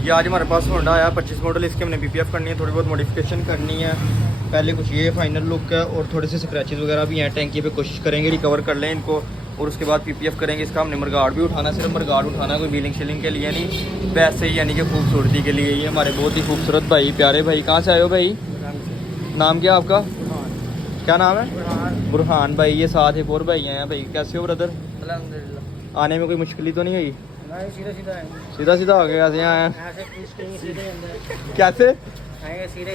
ये आज हमारे पास होंडा आया 25 मॉडल, इसके हमने BPF करनी है, थोड़ी बहुत मॉडिफिकेशन करनी है। पहले कुछ ये फाइनल लुक है और थोड़े से स्क्रैचेस वगैरह भी हैं टैंकी पे, कोशिश करेंगे रिकवर कर लें इनको और उसके बाद PPF करेंगे। इसका हमने मरगाड़ भी उठाना, सिर्फ मरगाड़ उठाना, कोई व्हीलिंग शीलिंग के लिए नहीं, वैसे ही यानी कि खूबसूरती के लिए। ये हमारे बहुत ही खूबसूरत भाई, प्यारे भाई, कहाँ से आए हो भाई? नाम क्या आपका? क्या नाम है? बुरहान भाई। ये साथ एक और भाई हैं भाई, कैसे हो ब्रदर? अल्हम्दुलिल्लाह। आने में कोई मुश्किल तो नहीं हुई? सीधा सीधा है, सीधा सीधा हो गया, कैसे आए हैं? सीधे अंदर कैसे? आएंगे सीधे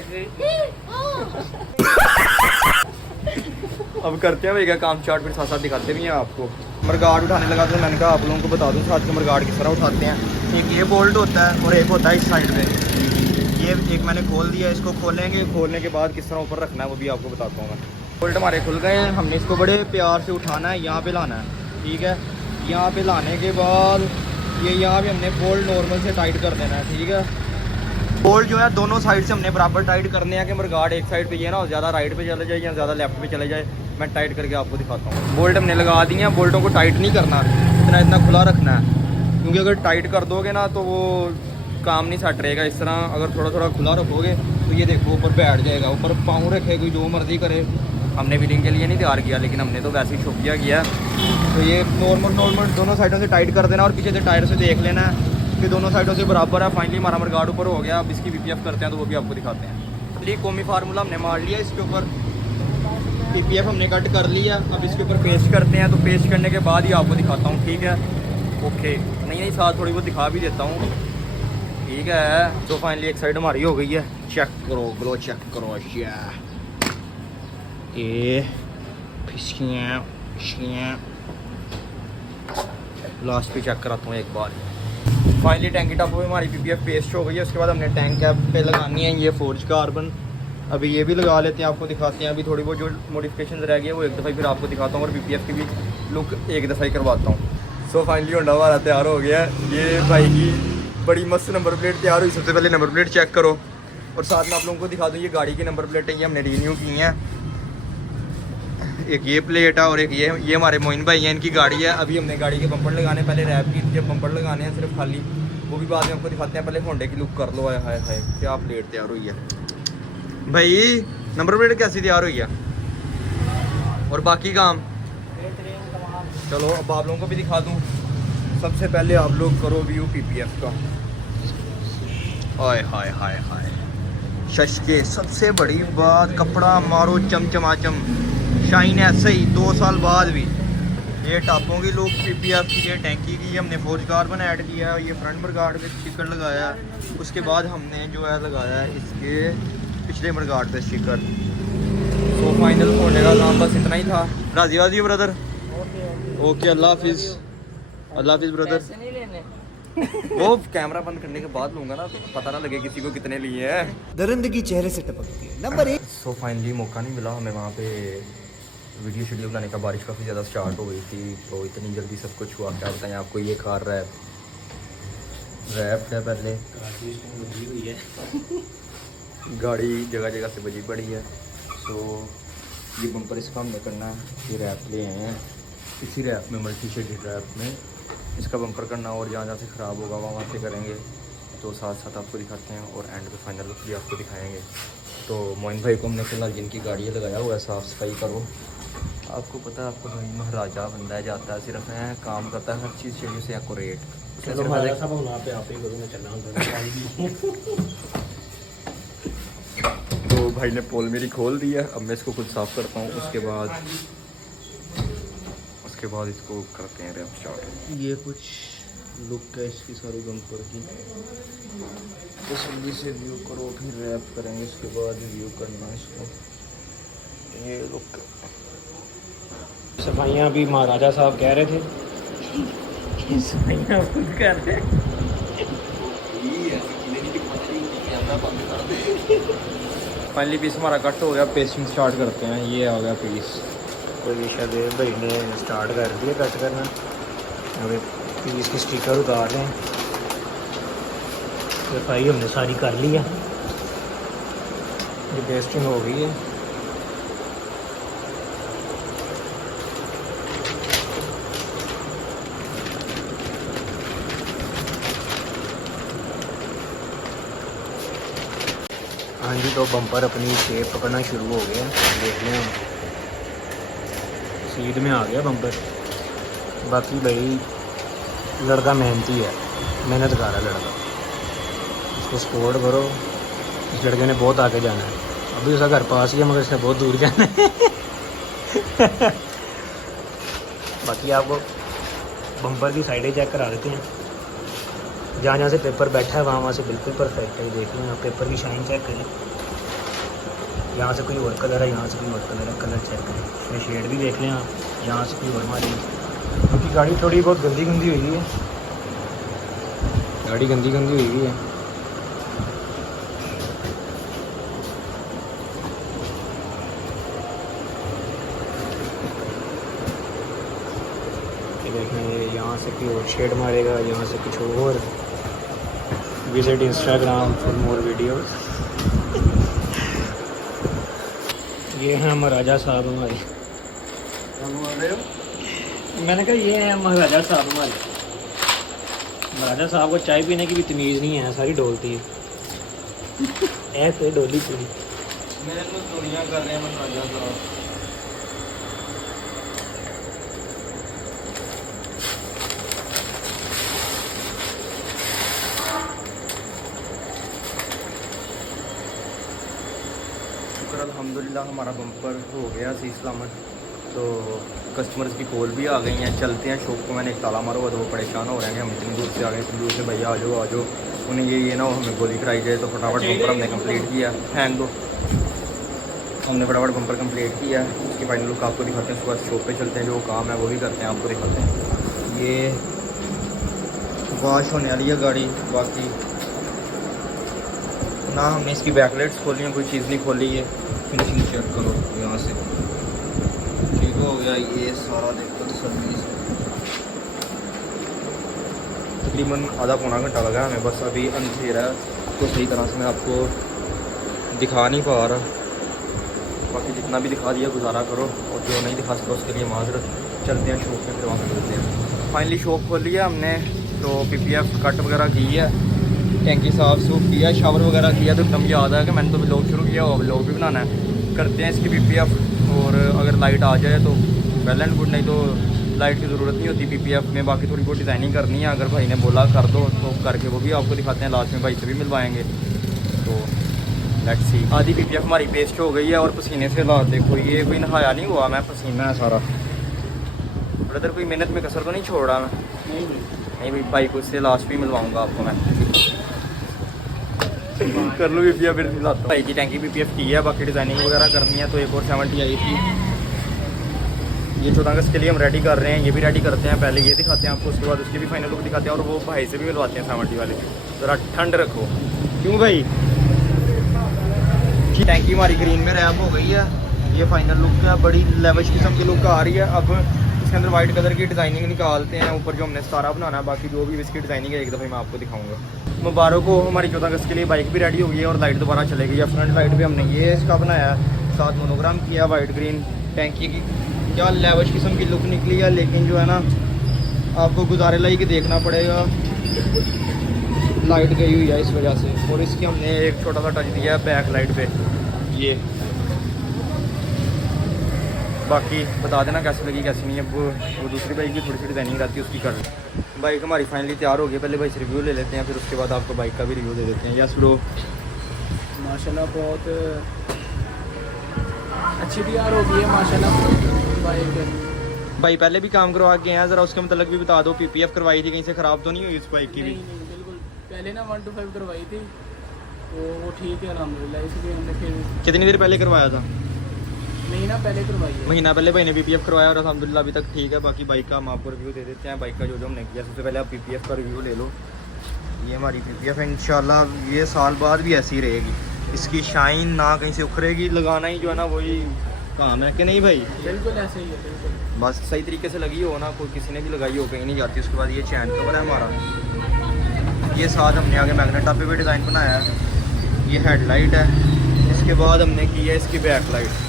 अब करते हैं भाई क्या काम, चार्ट फिर साथ साथ दिखाते भी हैं आपको। मरगाड़ उठाने लगा तो मैंने कहा आप लोगों को बता दूं साथ के मरगाड़ किस तरह उठाते हैं। एक ये बोल्ट होता है और एक होता है इस साइड पे। ये एक मैंने खोल दिया, इसको खोलेंगे, खोलने के बाद किस तरह ऊपर रखना है वो भी आपको बताता हूँ मैं। बोल्ट हमारे खुल गए हैं, हमने इसको बड़े प्यार से उठाना है, यहाँ पे लाना है, ठीक है। यहाँ पे लाने के बाद ये यहाँ भी हमने बोल्ट नॉर्मल से टाइट कर देना है, ठीक है। बोल्ट जो है दोनों साइड से हमने बराबर टाइट करने हैं कि मरगाड़ एक साइड पे ये ना ज़्यादा राइट पे चले जाए या ज़्यादा लेफ्ट पे चले जाए। मैं टाइट करके आपको दिखाता हूँ। बोल्ट हमने लगा दिए हैं, बोल्टों को टाइट नहीं करना, इतना इतना खुला रखना है, क्योंकि अगर टाइट कर दोगे ना तो वो काम नहीं सेट रहेगा। इस तरह अगर थोड़ा थोड़ा खुला रखोगे तो ये देखो ऊपर बैठ जाएगा, ऊपर पाँव रखे, कोई जो मर्जी करे। हमने व्हीलिंग के लिए नहीं तैयार किया, लेकिन हमने तो वैसे ही शौकिया किया। तो ये नॉर्मल दोनों साइडों से टाइट कर देना और पीछे से टायर से देख लेना है कि दोनों साइडों से बराबर है। फाइनली हमारा मरगाड़ ऊपर हो गया। अब इसकी BPF करते हैं तो वो भी आपको दिखाते हैं। ये कौमी फार्मूला हमने मार लिया, इसके ऊपर PPF हमने कट कर लिया। अब इसके ऊपर पेस्ट करते हैं, तो पेस्ट करने के बाद ही आपको दिखाता हूँ, ठीक है। ओके, नहीं साथ थोड़ी बहुत दिखा भी देता हूँ, ठीक है। तो फाइनली एक साइड हमारी हो गई है, चेक करो ग्लो, चेक करो। ये फिसकियाँ लास्ट पे चेक कराता हूँ एक बार। फाइनली टैंकी टॉप पे हमारी PPF पेस्ट हो गई है। उसके बाद हमने टैंक कैप पे लगानी है ये फोर्ज कार्बन। अभी ये भी लगा लेते हैं, आपको दिखाते हैं। अभी थोड़ी बहुत जो मॉडिफिकेशन रह गई है वो एक दफ़ा फिर आपको दिखाता हूँ और PPF की भी लुक एक दफ़ा ही करवाता हूँ। सो फाइनली होंडा हमारा तैयार हो गया है। ये भाई की बड़ी मस्त नंबर प्लेट तैयार हुई। सबसे पहले नंबर प्लेट चेक करो और साथ में आप लोगों को दिखा दूँ ये गाड़ी की नंबर प्लेट है, ये हमने रीन्यू की हैं। एक ये प्लेट है और एक ये हमारे मोइन भाई हैं, इनकी गाड़ी है। अभी हमने गाड़ी के बम्पर लगाने, पहले रैप की जब बम्पर लगाने हैं सिर्फ खाली, वो भी बाद में आपको दिखाते हैं। पहले होंडे की लुक कर लो। हाय हाय क्या प्लेट तैयार हुई है भाई, नंबर प्लेट कैसी तैयार हुई है और बाकी काम। चलो अब आप लोगों को भी दिखा दूँ। सबसे पहले आप लोग करो व्यू PPF का। हाय हाय हाय हाय शशके, सबसे बड़ी बात, कपड़ा मारो चमचमाचम, शाइन ऐसे ही 2 साल बाद भी। ये टापों की लुक PPF की, ये टैंकी की, हमने फोर्ज कार्बन ऐड किया है, ये फ्रंट मरगाड़ पे स्टिकर लगाया है। उसके बाद हमने जो है लगाया है इसके पिछले मरगाड़ पे स्टिकर। तो फाइनल होने का काम बस इतना ही था। राजी राजी ब्रदर? ओके, अल्लाह हाफिज़। अल्लाह हाफिज़ ब्रदर। पैसे नहीं लेने। वो कैमरा बंद करने के बाद लूँगा ना, तो पता ना लगे किसी को कितने लिए हैं। दरिंदगी चेहरे से टपकती है। नंबर 1। सो फाइनली मौका नहीं मिला हमें वहाँ पे वीडियो शेड्यूल बनाने का। बारिश काफ़ी ज़्यादा स्टार्ट हो गई थी, तो इतनी जल्दी सब कुछ हुआ। क्या बताएं आपको, ये कार रैप है पहले हुई है गाड़ी जगह जगह से बजी पड़ी है। सो ये बम्पर इसका हमने करना है, ये रैप ले आए हैं, इसी रैप में मल्टी शेडेड रैप में इसका बम्पर करना, और जहाँ जहाँ से ख़राब होगा वहाँ से करेंगे। तो साथ साथ आपको दिखाते हैं और एंड पे फाइनल लुक भी आपको दिखाएंगे। तो मोइन भाई को हमने फिलहाल जिनकी गाड़ी लगाया हुआ है, साफ़ सफाई करो। आपको पता है, आपको भाई महाराजा बंदा जाता है, सिर्फ है काम करता है, हर चीज़ चाहिए उसे एक्यूरेट। चलो महाराजा साहब वहाँ पे आप ही करूँगा चलना। तो भाई ने पोल मेरी खोल दी है, अब मैं इसको खुद साफ़ करता हूँ। उसके बाद इसको करते हैं रैप स्टार्ट। ये कुछ लुक है इसकी सारी बम्पर की, तसल्ली से व्यू करो, फिर रैप करेंगे, उसके बाद व्यू करना इसको। ये लुक सफाइयाँ भी महाराजा साहब कह रहे थे। सफाइयाँ खुद कर रहे। फाइनली पीस हमारा कट हो गया, पेस्टिंग स्टार्ट करते हैं। ये आ गया पीस, कोई शायद भाई ने स्टार्ट कर दिया कट करना। अभी पीस की स्टिकर उतार रहे हैं। सफाई हमने सारी कर ली है, ये पेस्टिंग हो गई है। हाँ जी, तो बम्पर अपनी शेप पकड़ना शुरू हो गया, देख लें हम। सीध में आ गया बम्पर। बाकी भाई लड़का मेहनती है, मेहनत कर रहा है लड़का, इसको सपोर्ट करो। इस लड़के ने बहुत आगे जाना है। अभी उसका घर पास ही है मगर इसने बहुत दूर जाना है। बाकी आपको बम्पर की साइडें चेक करा देते हैं। जहाँ जहाँ से पेपर बैठा है वहाँ से बिल्कुल परफेक्ट है। देख लें आप, पेपर की शाइन चेक करें। यहाँ से कोई और कलर है, यहाँ से कोई और कलर है, कलर चेक करें। इसमें शेड भी देख लें आप, यहाँ से कोई और मारी है। क्योंकि गाड़ी थोड़ी बहुत गंदी हुई है, गाड़ी गंदी हुई है। देखें यहाँ से कोई और शेड मारेगा, यहाँ से कुछ और। Visit Instagram for more videos. ये हैं महाराजा साहब हमारे। मैंने कहा ये हैं महाराजा साहब हमारे। महाराजा साहब को चाय पीने की भी तमीज़ नहीं है, सारी डोलती है। ऐसे डोली पूरी। मेरे को चोरियाँ कर रहे हैं महाराजा साहब। अल्हम्दुलिल्लाह हमारा बम्पर हो गया सही सलामत। तो कस्टमर्स की कॉल भी आ गई हैं, चलते हैं शॉप को। मैंने एक ताला मारा हुआ तो वो परेशान हो रहे हैं कि हम इतनी दूर से आ गए, इतनी दूर से भैया आ जाओ। उन्हें ये ना हो हमें गोली कराई जाए। तो फटाफट बम्पर हमने कंप्लीट किया। हैंग दो, हमने फटाफट बम्पर कंप्लीट किया। उसकी फाइनल लुक आपको दिखाते हैं। उसके बाद शॉप पे चलते हैं, जो काम है वो भी करते हैं, आपको दिखाते हैं। ये वॉश होने वाली है गाड़ी। बाकी ना हमने इसकी बैकलाइट्स खोली हैं, कोई चीज़ नहीं खोली है। फिनिशिंग चेक करो यहाँ से, ठीक हो गया। ये सारा देखो तसल्ली से। तकरीबन आधा पौना घंटा लगा हमें, बस अभी अंधेरा है तो सही तरह से मैं आपको दिखा नहीं पा रहा। बाकी जितना भी दिखा दिया गुजारा करो, और जो नहीं दिखा सका उसके लिए माजरत। चलते हैं शॉप में, फिर वहाँ से चलते हैं। फाइनली शॉप खोल लिया हमने। तो PPF कट वगैरह की है, टैंकी साफ सूफ किया, शावर वगैरह किया। तो एकदम याद आया कि मैंने तो व्लॉग शुरू किया और व्लॉग भी बनाना है। करते हैं इसकी PPF। और अगर लाइट आ जाए तो वेल एंड गुड, नहीं तो लाइट की ज़रूरत नहीं होती PPF में। बाकी थोड़ी बहुत डिज़ाइनिंग करनी है, अगर भाई ने बोला कर दो तो करके वो भी आपको दिखाते हैं। लास्ट में भाई से भी मिलवाएंगे। तो लेट्स सी। आधी PPF हमारी पेस्ट हो गई है और पसीने से हालात देखो। ये कोई नहाया नहीं हुआ, मैं पसीना है सारा। ब्रदर कोई मेहनत में कसर तो नहीं छोड़ रहा मैं? नहीं भाई, बाइक उससे लास्ट भी मिलवाऊँगा आपको मैं। कर लो PPF फिर मिलाता। भाई की टैंकी PPF की है, बाकी डिज़ाइनिंग वगैरह करनी है। तो एक और 70 आई थी, ये 14 अगस्त के लिए हम रेडी कर रहे हैं। ये भी रेडी करते हैं, पहले ये दिखाते हैं आपको, उसके बाद उसकी भी फाइनल लुक दिखाते हैं। और वो भाई से भी मिलवाते हैं 70 वाले। ज़रा ठंड रखो, क्यों भाई? टैंकी हमारी ग्रीन में रैप हो गई है। ये फाइनल लुक है, बड़ी लेविश किस्म की लुक आ रही है। अब इसके अंदर वाइट कलर की डिज़ाइनिंग निकालते हैं, ऊपर जो हमने सारा बनाना है। बाकी जो भी इसकी डिज़ाइनिंग है एक दफ़ा मैं आपको दिखाऊंगा। मुबारक हो, हमारी 14 अगस्त के लिए बाइक भी रेडी हो गई है और लाइट दोबारा चलेगी। या फ्रंट लाइट भी हमने ये इसका बनाया है, साथ मोनोग्राम किया वाइट ग्रीन। टैंकी की क्या लेविश किस्म की लुक निकली है, लेकिन जो है ना आपको गुजारे लाइक देखना पड़ेगा, लाइट गई हुई है इस वजह से। और इसकी हमने एक छोटा सा टच दिया है बैक लाइट पे। ये बाकी बता देना कैसी लगी कैसी नहीं है। वो दूसरी बाइक की थोड़ी सी डिज़ाइनिंग रहती है उसकी कर। बाइक हमारी फाइनली तैयार हो गई। पहले भाई से रिव्यू ले लेते हैं, फिर उसके बाद आपको बाइक का भी रिव्यू दे देते हैं। यस ब्रो, माशाल्लाह बहुत अच्छी तैयार हो गई है माशाल्लाह बाइक। भाई पहले भी काम करवा के हैं, ज़रा उसके मतलब भी बता दो। PPF करवाई थी, कहीं से ख़राब तो नहीं हुई उस बाइक की भी? नहीं बिल्कुल, पहले ना 1 to 5 करवाई थी तो वो ठीक है अल्हम्दुलिल्लाह। इसलिए हमने फिर कितनी देर पहले करवाया था? महीना पहले करवाई है। महीना पहले भाई ने PPF करवाया और अल्हम्दुलिल्लाह अभी तक ठीक है। बाकी बाइक का हम आपको रिव्यू दे देते हैं। बाइक का जो हमने किया, सबसे पहले आप PPF का रिव्यू ले लो। ये हमारी PPF है, इंशाल्लाह ये साल बाद भी ऐसी रहेगी। इसकी शाइन ना कहीं से उखड़ेगी, लगाना ही जो है ना वही काम है कि नहीं भाई? बिल्कुल ऐसे ही है, बिल्कुल बस सही तरीके से लगी हो ना, कोई किसी ने भी लगाई हो कहीं नहीं जाती। उसके बाद ये चैन कवर है हमारा। ये साथ हमने आगे मैग्नेट पे भी डिज़ाइन बनाया है। ये हेडलाइट है। इसके बाद हमने की है इसकी बैक लाइट।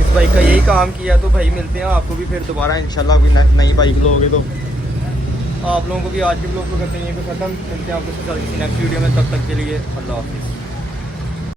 इस बाइक का यही काम किया। तो भाई मिलते हैं आपको भी फिर दोबारा इंशाल्लाह। कोई नई बाइक लोगे तो आप लोगों को भी आज के ब्लॉग को करते हैं ये खत्म। मिलते हैं आपको किसी नेक्स्ट वीडियो में, तब तक के लिए अल्लाह हाफिज़।